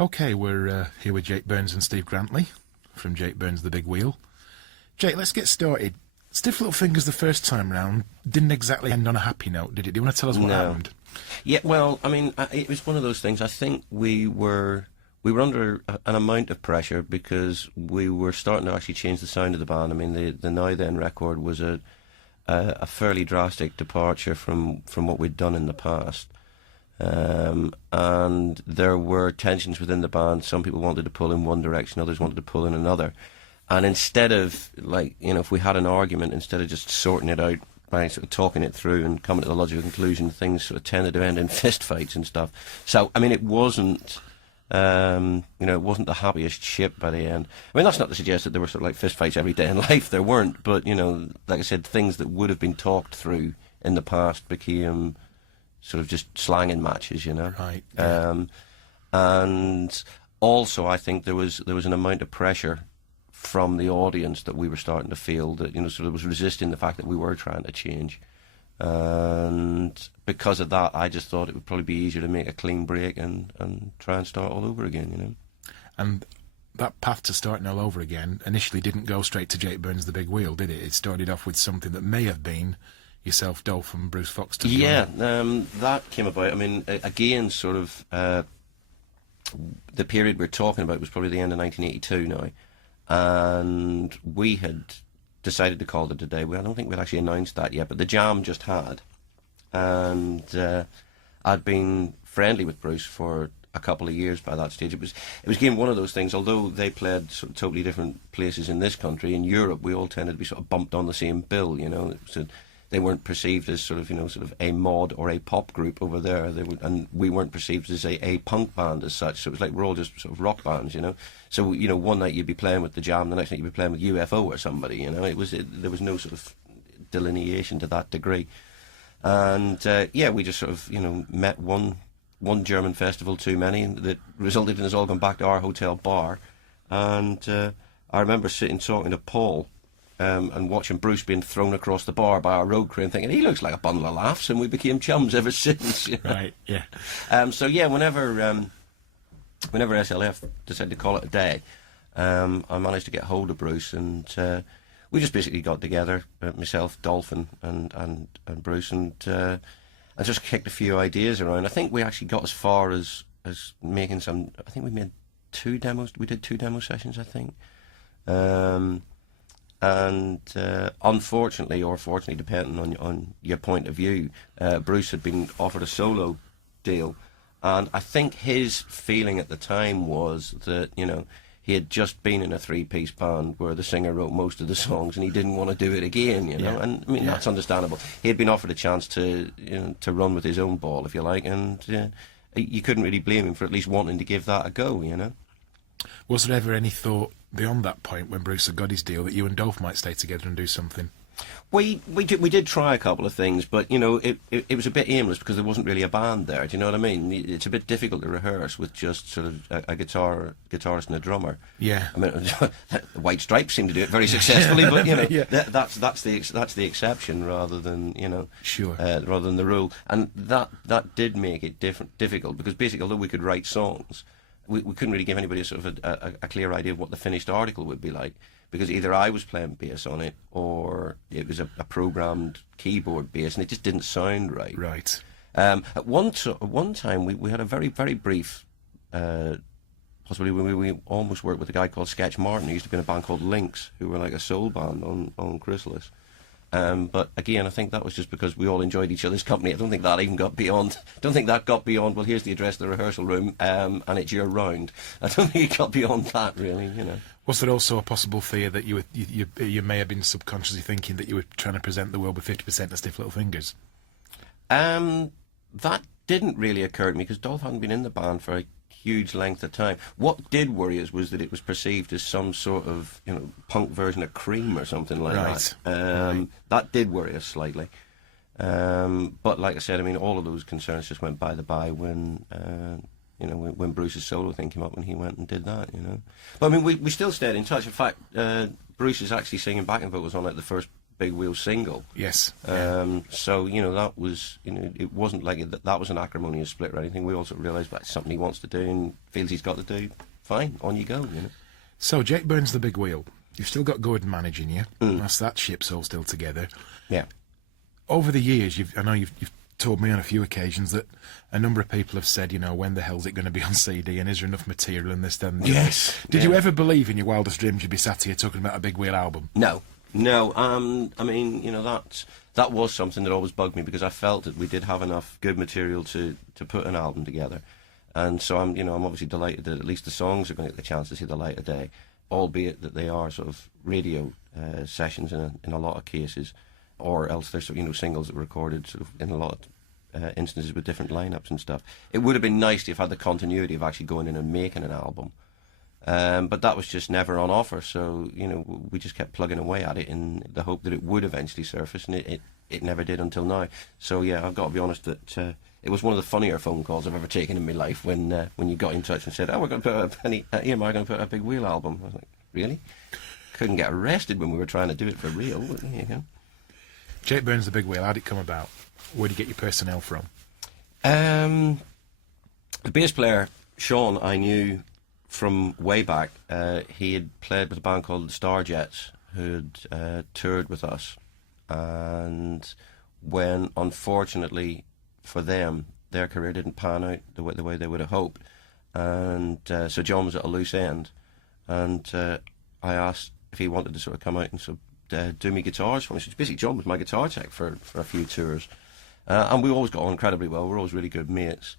Okay, we're here with Jake Burns and Steve Grantley from Jake Burns The Big Wheel. Jake, let's get started. Stiff Little Fingers the first time round didn't exactly end on a happy note, did it? Do you want to tell us what happened? Yeah, well, I mean, it was one of those things. I think we were under an amount of pressure because we were starting to actually change the sound of the band. I mean, the Now Then record was a fairly drastic departure from what we'd done in the past. And there were tensions within the band. Some people wanted to pull in one direction, others wanted to pull in another. And instead of, like, you know, if we had an argument, instead of just sorting it out by sort of talking it through and coming to a logical conclusion, things sort of tended to end in fist fights and stuff. So, I mean, it wasn't, it wasn't the happiest ship by the end. I mean, that's not to suggest that there were sort of like fist fights every day in life. There weren't. But, you know, like I said, things that would have been talked through in the past became sort of just slanging matches, you know. Right. Yeah. And also, I think there was an amount of pressure from the audience that we were starting to feel that, you know, sort of was resisting the fact that we were trying to change. And because of that, I just thought it would probably be easier to make a clean break and try and start all over again, you know. And that path to starting all over again initially didn't go straight to Jake Burns The Big Wheel, did it? It started off with something that may have been yourself, Dolph, and Bruce Foxton. Yeah, that came about. I mean, again, sort of the period we're talking about was probably the end of 1982 now, and we had decided to call it a day. I don't think we'd actually announced that yet, but the Jam just had, and I'd been friendly with Bruce for a couple of years by that stage. It was again one of those things. Although they played sort of totally different places in this country, in Europe, we all tended to be sort of bumped on the same bill, you know. So they weren't perceived as sort of a mod or a pop group over there. And we weren't perceived as a punk band as such. So it was like we're all just sort of rock bands, you know. So, you know, one night you'd be playing with the Jam, the next night you'd be playing with UFO or somebody, you know. There was no sort of delineation to that degree. And we just sort of, you know, met one German festival too many that resulted in us all going back to our hotel bar. And I remember sitting talking to Paul. And watching Bruce being thrown across the bar by our road crew and thinking, he looks like a bundle of laughs, and we became chums ever since. You know? Right, yeah. Whenever SLF decided to call it a day, I managed to get hold of Bruce, and we just basically got together, myself, Dolph, and Bruce, and just kicked a few ideas around. I think we actually got as far as making some. I think we made 2 demos. We did 2 demo sessions, I think. And unfortunately, or fortunately, depending on your point of view, Bruce had been offered a solo deal, and I think his feeling at the time was that, you know, he had just been in a 3-piece band where the singer wrote most of the songs, and he didn't want to do it again, you know. Yeah. And I mean, that's understandable. He had been offered a chance to, you know, to run with his own ball, if you like, and you couldn't really blame him for at least wanting to give that a go, you know. Was there ever any thought beyond that point, when Bruce had got his deal, that you and Dolph might stay together and do something? We did try a couple of things, but, you know, it was a bit aimless because there wasn't really a band there. Do you know what I mean? It's a bit difficult to rehearse with just sort of a guitarist and a drummer. Yeah. I mean, the White Stripes seem to do it very successfully, but, you know, yeah. that's the exception rather than, you know, sure, rather than the rule. And that did make it difficult because basically, although we could write songs, we couldn't really give anybody a sort of a clear idea of what the finished article would be like, because either I was playing bass on it or it was a programmed keyboard bass, and it just didn't sound right. Right. At one time, we had a very, very brief possibility when we almost worked with a guy called Sketch Martin, who used to be in a band called Lynx, who were like a soul band on Chrysalis. But again, I think that was just because we all enjoyed each other's company. I don't think that got beyond. Well, here's the address of the rehearsal room, and it's your round. I don't think it got beyond that, really. You know. Was there also a possible fear that you may have been subconsciously thinking that you were trying to present the world with 50% of Stiff Little Fingers? That didn't really occur to me because Dolph hadn't been in the band for a huge length of time. What did worry us was that it was perceived as some sort of, you know, punk version of Cream or something like that. Right. That did worry us slightly. But like I said, I mean, all of those concerns just went by the by when when Bruce's solo thing came up, and he went and did that, you know. But I mean, we still stayed in touch. In fact, Bruce is actually singing backing vocals on like the first Big Wheel single. Yes. So, you know, that was, you know, it wasn't like that was an acrimonious split or anything. We also realised that's something he wants to do and feels he's got to do. Fine, on you go, you know. So, Jake Burns, the Big Wheel. You've still got Gordon managing you. That's that ship's all still together. Yeah. Over the years, I know you've told me on a few occasions that a number of people have said, you know, when the hell's it going to be on CD and is there enough material in this? Then Yes. Did you ever believe in your wildest dreams you'd be sat here talking about a Big Wheel album? No. I mean, you know, that was something that always bugged me because I felt that we did have enough good material to put an album together, and so I'm obviously delighted that at least the songs are going to get the chance to see the light of day, albeit that they are sort of radio sessions in a lot of cases, or else they're singles that were recorded sort of in a lot of instances with different lineups and stuff. It would have been nice to have had the continuity of actually going in and making an album. But that was just never on offer, so, you know, we just kept plugging away at it in the hope that it would eventually surface, and it never did until now. So, yeah, I've got to be honest that it was one of the funnier phone calls I've ever taken in my life when you got in touch and said, oh, we're going to put EMI going to put a Big Wheel album. I was like, really? Couldn't get arrested when we were trying to do it for real, but there you go. Jake Burns, the Big Wheel, how'd it come about? Where did you get your personnel from? The bass player, Sean, I knew from way back. He had played with a band called the Starjets, who'd toured with us, and when, unfortunately for them, their career didn't pan out the way they would have hoped, and so John was at a loose end, and I asked if he wanted to sort of come out and sort of do me guitars for me. So basically John was my guitar tech for a few tours, and we always got on incredibly well. We're always really good mates,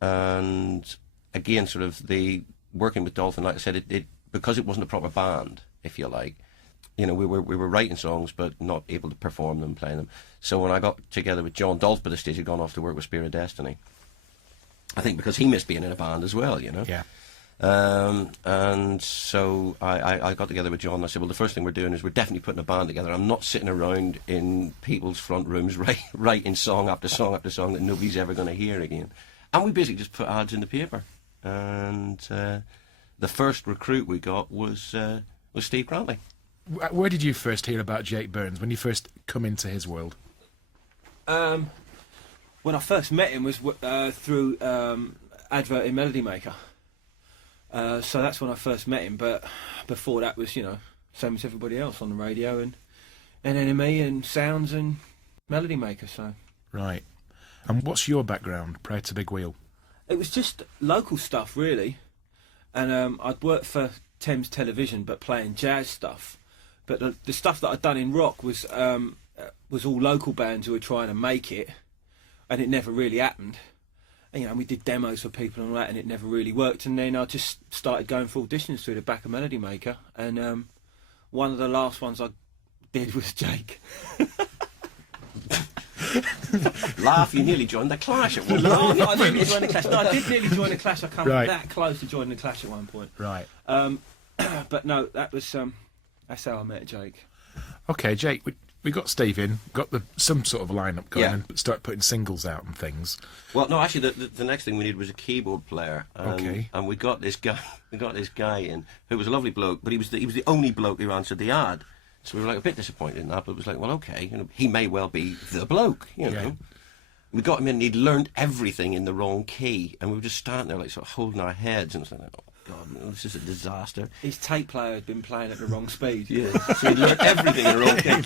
and again, sort of the working with Dolphin, like I said, it because it wasn't a proper band, if you like, you know, we were writing songs but not able to perform them, playing them. So when I got together with John, Dolph by the stage had gone off to work with Spirit of Destiny. I think because he missed being in a band as well, you know. Yeah. And so I got together with John and I said, well, the first thing we're doing is we're definitely putting a band together. I'm not sitting around in people's front rooms writing song after song after song that nobody's ever going to hear again. And we basically just put ads in the paper. And the first recruit we got was Steve Grantley. Where did you first hear about Jake Burns, when you first come into his world? When I first met him was through advert in Melody Maker. So that's when I first met him, but before that was, you know, same as everybody else on the radio and NME and Sounds and Melody Maker, so. Right. And what's your background prior to Big Wheel? It was just local stuff, really. And I'd worked for Thames Television, but playing jazz stuff. But the stuff that I'd done in rock was all local bands who were trying to make it, and it never really happened. And, you know, we did demos for people and all that, and it never really worked. And then I just started going for auditions through the back of Melody Maker, and one of the last ones I did was Jake. Laugh, you nearly joined the Clash at one point. No, I didn't join the Clash. No, I did nearly join the Clash. I come that close to joining the Clash at one point. Right. But no, that was that's how I met Jake. Okay, Jake, we got Steve in, got some sort of lineup going, Yeah. and start putting singles out and things. Well, no, actually, the next thing we needed was a keyboard player. Okay. And we got this guy. We got this guy in who was a lovely bloke, but he was the only bloke who answered the ad. So we were like a bit disappointed in that, but it was like, well, okay, you know, he may well be the bloke, you know. Yeah. We got him in, and he'd learned everything in the wrong key, and we were just standing there, like, sort of holding our heads, and it was like, oh, God, this is a disaster. His tape player had been playing at the wrong speed. Yeah. So he'd learned everything in the wrong key.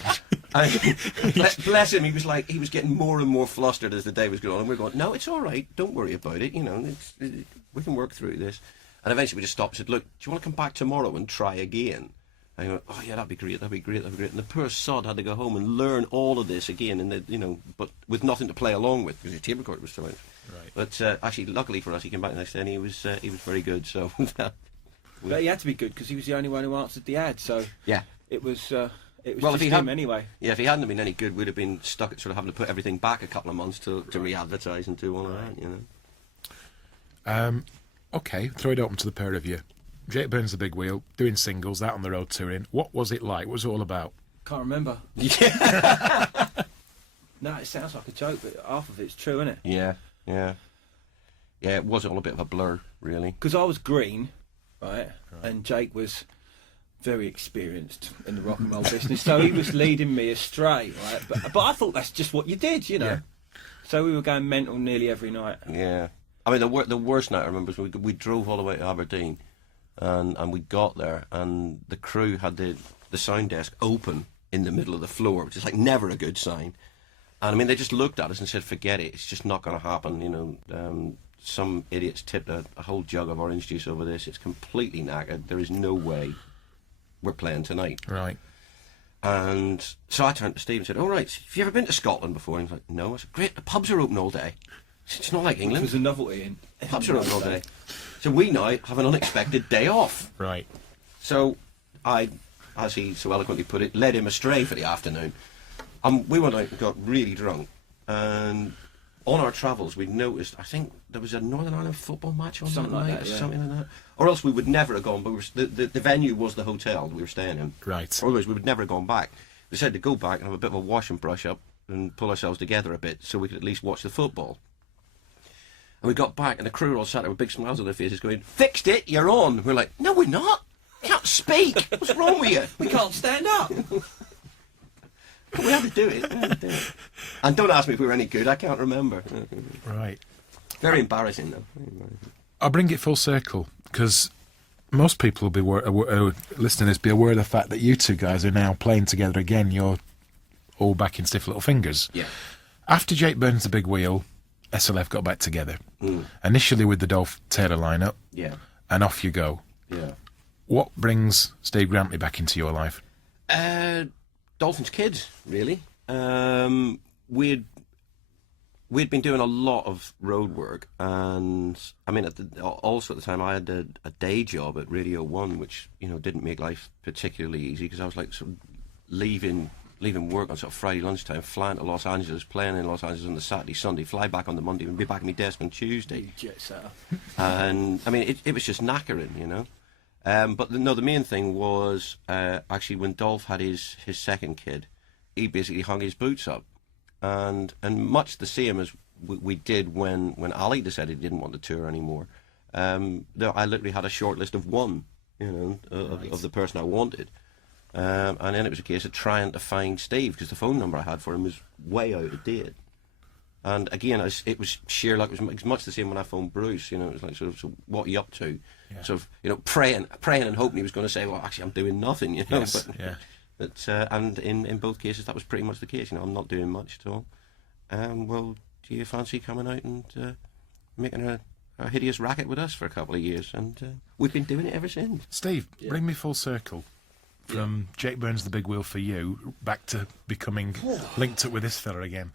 And bless him, he was getting more and more flustered as the day was going on, and we were going, no, it's all right, don't worry about it, you know, we can work through this. And eventually we just stopped and said, look, do you want to come back tomorrow and try again? And he went, oh yeah, that'd be great. And the poor sod had to go home and learn all of this again, and you know, but with nothing to play along with because his tape recorder was so out. Right. But actually, luckily for us, he came back the next day and he was very good. So, But he had to be good because he was the only one who answered the ad. So yeah, it was well, just if he him had, anyway. Yeah, if he hadn't been any good, we'd have been stuck at sort of having to put everything back a couple of months to re-advertise and do all of that, you know. Okay, throw it open to the pair of you. Jake Burns, the Big Wheel, doing singles, out on the road touring. What was it like? What was it all about? Can't remember. Yeah. No, it sounds like a joke, but half of it's true, isn't it? Yeah. It was all a bit of a blur, really. Because I was green, right, and Jake was very experienced in the rock and roll business, so he was leading me astray, right? But I thought that's just what you did, you know. Yeah. So we were going mental nearly every night. Yeah. I mean, the worst night I remember is we drove all the way to Aberdeen, and we got there, and the crew had the sound desk open in the middle of the floor, which is like never a good sign. And I mean, they just looked at us and said, "Forget it. It's just not going to happen." You know, some idiots tipped a whole jug of orange juice over this. It's completely knackered. There is no way we're playing tonight. Right. And so I turned to Steve and said, "All right, have you ever been to Scotland before?" And he was like, "No." I said, "Great, the pubs are open all day." It's not like Which England. was a novelty in. Pubs are open all day. So we now have an unexpected day off. Right. So I, as he so eloquently put it, led him astray for the afternoon. We went out and got really drunk. And on our travels, we noticed, I think there was a Northern Ireland football match on Something that like night, that, or yeah. something like that. Or else we would never have gone, but the venue was the hotel we were staying in. Right. Otherwise, we would never have gone back. We decided to go back and have a bit of a wash and brush up and pull ourselves together a bit so we could at least watch the football. And we got back, and the crew were all sat there with big smiles on their faces going, "Fixed it, you're on." We're like, "No, we're not. Can't speak. What's wrong with you?" We can't stand up. But we had to do it. We had to do it. And don't ask me if we were any good. I can't remember. Right. Very embarrassing, though. Very embarrassing. I'll bring it full circle because most people will be listening to this, be aware of the fact that you two guys are now playing together again. You're all back in Stiff Little Fingers. Yeah. After Jake Burns the Big Wheel, SLF got back together. Initially with the Dolph Taylor lineup, Yeah. and off you go. Yeah. What brings Steve Grantley back into your life? Dolphins kids, really. We'd been doing a lot of road work, and I mean, also at the time, I had a day job at Radio 1, which didn't make life particularly easy because I was like sort of leaving work on sort of Friday lunchtime, flying to Los Angeles, playing in Los Angeles on the Saturday, Sunday, fly back on the Monday, and be back at my desk on Tuesday. Jet setter. And I mean, it was just knackering, But the main thing was actually when Dolph had his second kid, he basically hung his boots up, and much the same as we did when Ali decided he didn't want to tour anymore. I literally had a short list of one, of the person I wanted, and then it was a case of trying to find Steve because the phone number I had for him was way out of date. And again, it was sheer luck. It was much the same when I phoned Bruce. It was like sort of, so what are you up to? Yeah. Sort of, praying and hoping he was going to say, well, actually, I'm doing nothing. Yes, yeah. And in both cases, that was pretty much the case. I'm not doing much at all. Well, do you fancy coming out and making a hideous racket with us for a couple of years? And we've been doing it ever since. Steve, bring me full circle. From Jake Burns the Big Wheel for you, back to becoming linked up with this fella again.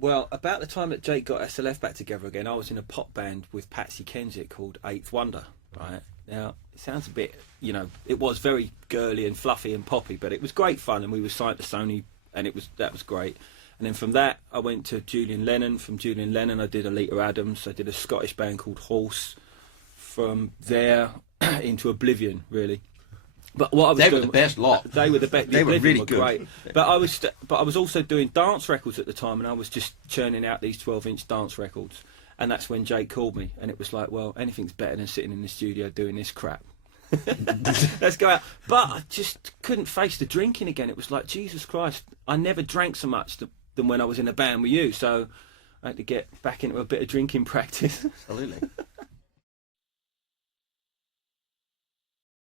Well, about the time that Jake got SLF back together again, I was in a pop band with Patsy Kensit called Eighth Wonder, right? Now, it sounds a bit, it was very girly and fluffy and poppy, but it was great fun, and we were signed to Sony, and that was great. And then from that, I went to Julian Lennon. From Julian Lennon, I did Alita Adams. I did a Scottish band called Horse. From there, into Oblivion, really. But what I was They doing, were the best lot. They were the best. They were really good. Great. But I was also doing dance records at the time, and I was just churning out these 12-inch dance records. And that's when Jake called me, and it was like, well, anything's better than sitting in the studio doing this crap. Let's go out. But I just couldn't face the drinking again. It was like, Jesus Christ, I never drank so much than when I was in a band with you. So I had to get back into a bit of drinking practice. Absolutely.